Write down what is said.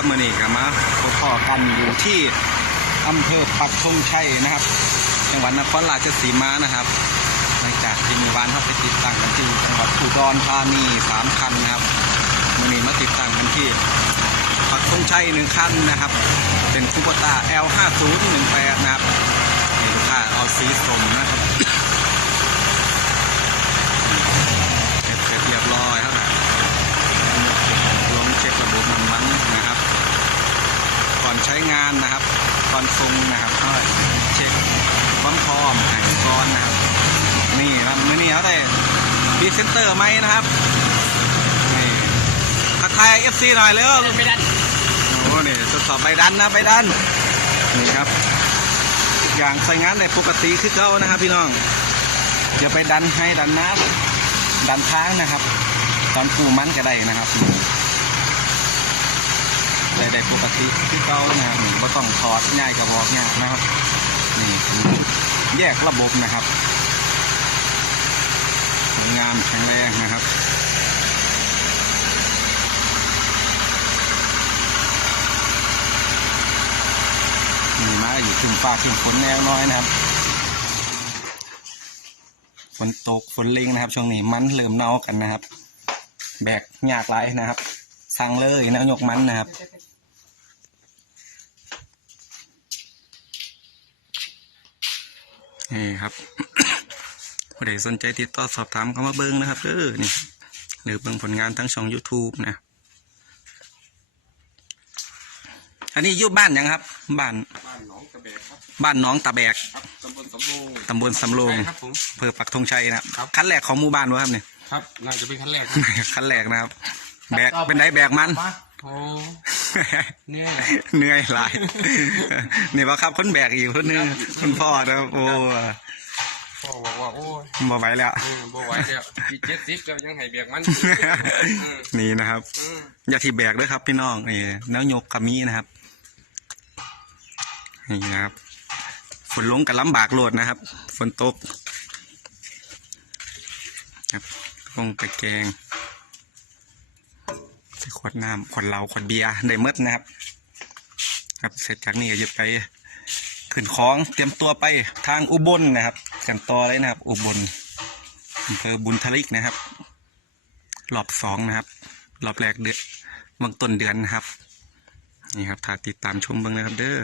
ครับมื่อนี้ครับมาพบพอกันอยู่ที่อำเภอปักธงชัยนะครับ จังหวัดนครราชสีมานะครับหลังจากที่มีวานเขาไปติดตั้งกันที่จังหวัดอุดรธานีสามคันนะครับมื่อนี้มาติดตั้งกันที่ปักธงชัยหนึ่งคันนะครับ เป็นคูปตา L50 นะครับนี่ลูกค้าเอาสีส้มนะครับ เสร็จเสร็จเรียบร้อยครับลงเช็คระบบน้ำมันนะครับ ก่อนใช้ งานนะครับก่อนทรงนะครับก็เช็คความพร้อมแห่งก้อนนะครับ นี่ครับมื่อนี้เขาได้บีเซนเตอร์ไหมนะครับนี่ทักทายเอฟซีหน่อยเร็วไม่ได้โอ้นี่ทดสอบใบดันนะใบดันนี่ครับอย่างใส่งานในปกติคือเก่านะครับ พี่น้องอย่าไปดันให้ดันน้ำดันค้างนะครับ ตอนปูมันก็ได้นะครับ ได้ได้ปกติคือเก่านะครับนี่ว่ต้องถอดง่ายกับบอกง่ายนะครับนี่แยกระบบนะครับสวยงามแข็งแรงนะครับมีมาอยู่ถึงฟ้าถึงฝนแนวน้อยนะครับฝนตกฝนเล็งนะครับ ช่วงนี้มันเริ่มเน่ากันนะครับ แบกยากไรนะครับสั่งเลยนวยกมันนะครับ นี่ครับผู้ใดสนใจติดต่อสอบถามเข้ามาเบิ้งนะครับเออนี่หรือเบิ้งผลงานทั้งช่อง YouTube นะ อันนี้อยู่บ้านยังครับ บ้านบ้านหนองกระแบกครับบ้านหน้องตะแบกครับตำบลสำโรงตำบลสำโรงใช่ครับผม อำเภอปักธงชัยนะครับครับ ขั้นแรกของหมู่บ้านวะครับเนี่ย ครับ น่าจะเป็นขั้นแรกขั้นแรกนะครับ แบกเป็นไดแบกมัน โอ้ เนี่ยเหนื่อยหลายนี่ว่าครับคนแบกอีกคนนึงคุณพ่อนะครับโอ้พ่อบอกว่าโอ้ยบ่ไหวแล้วเออบ่ไหวแล้วปีเจ็ดสิบแล้วยังให้เบียกมันอืมนี่นะครับอืมอย่าที่แบกด้วยครับพี่น้องนี่แนวยกกามีนะครับนี่นะครับฝนลงกับลำบากโหลดนะครับฝนตกครับลงไปแกงใส่ ขวดน้ำขวดเหล้าขวดเบียร์ได้หมดนะครับ ครับเสร็จจากนี้ก็จะไปขึ้นของเตรียมตัวไปทางอุบลนะครับกันต่อเลยนะครับ อุบลอำเภอบุญทลิกนะครับ รอบสองนะครับ รอบแรกเดือนเบื้องต้นเดือนนะครับ นี่ครับถ้าติดตามชมเบื้องนะครับ เด้อ